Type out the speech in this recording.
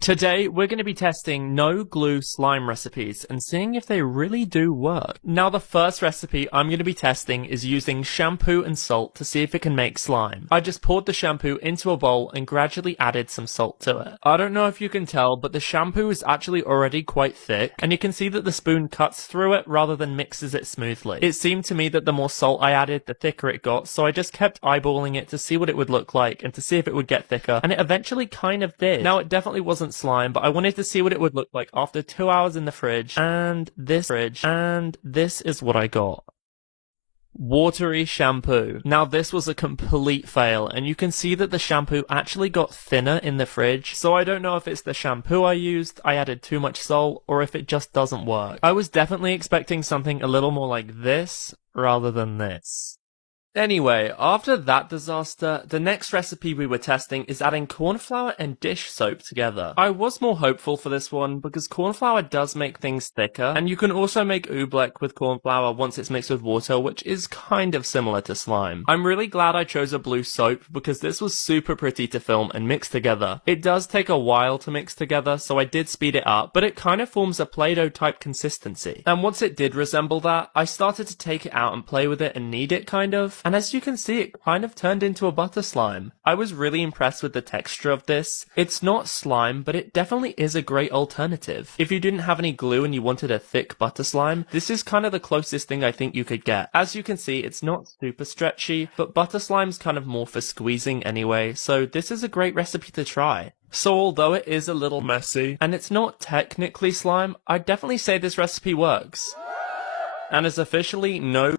Today, we're going to be testing no glue slime recipes and seeing if they really do work. Now, the first recipe I'm going to be testing is using shampoo and salt to see if it can make slime. I just poured the shampoo into a bowl and gradually added some salt to it. I don't know if you can tell, but the shampoo is actually already quite thick, and you can see that the spoon cuts through it rather than mixes it smoothly. It seemed to me that the more salt I added, the thicker it got, so I just kept eyeballing it to see what it would look like and to see if it would get thicker, and it eventually kind of did. Now, it definitely wasn't slime, but I wanted to see what it would look like after 2 hours in the fridge, and this is what I got. Watery shampoo. Now, this was a complete fail, and you can see that the shampoo actually got thinner in the fridge, so I don't know if it's the shampoo I used, I added too much salt, or if it just doesn't work. I was definitely expecting something a little more like this rather than this. Anyway, after that disaster, the next recipe we were testing is adding corn flour and dish soap together. I was more hopeful for this one because corn flour does make things thicker, and you can also make oobleck with corn flour once it's mixed with water, which is kind of similar to slime. I'm really glad I chose a blue soap because this was super pretty to film and mix together. It does take a while to mix together, so I did speed it up, but it kind of forms a Play-Doh type consistency. And once it did resemble that, I started to take it out and play with it and knead it kind of. And as you can see, it kind of turned into a butter slime. I was really impressed with the texture of this. It's not slime, but it definitely is a great alternative. If you didn't have any glue and you wanted a thick butter slime, this is kind of the closest thing I think you could get. As you can see, it's not super stretchy, but butter slime's kind of more for squeezing anyway, so this is a great recipe to try. So although it is a little messy, and it's not technically slime, I'd definitely say this recipe works. And is officially no